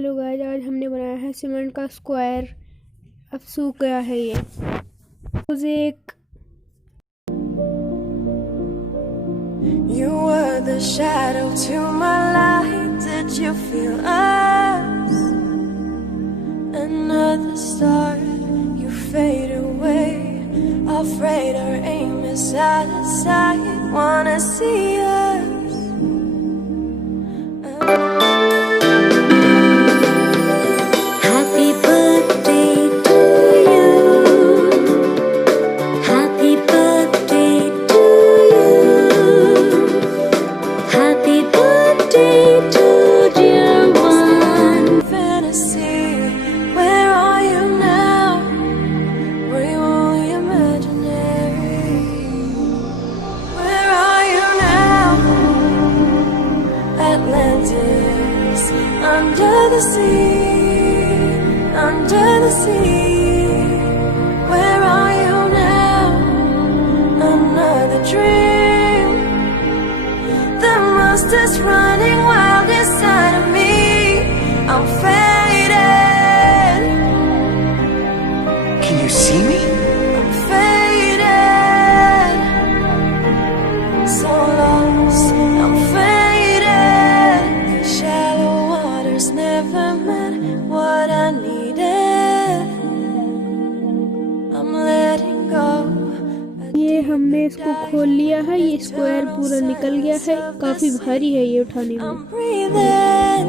Hello guys, आज हमने बनाया है सीमेंट का स्क्वायर। अब सूख गया है ये। मुझे एक You were the shadow to my light. Did you feel us? Another star, you fade away. Afraid our aim is out of sight. Wanna see us? Happy birthday to you. Happy birthday to you. Happy birthday to dear one. Fantasy, where are you now? Were you only imaginary? Where are you now? Atlantis, under the sea, under the sea. Where are you now? Another dream. The monster's running wild inside of me. I'm faded. Can you see me? I'm faded. So lost. I'm faded. These shallow waters never meant what I needed. I'm letting go. ये हमने इसको खोल लिया है। ये square पूरा निकल गया है। काफी भारी है ये उठाने में। I'm breathing.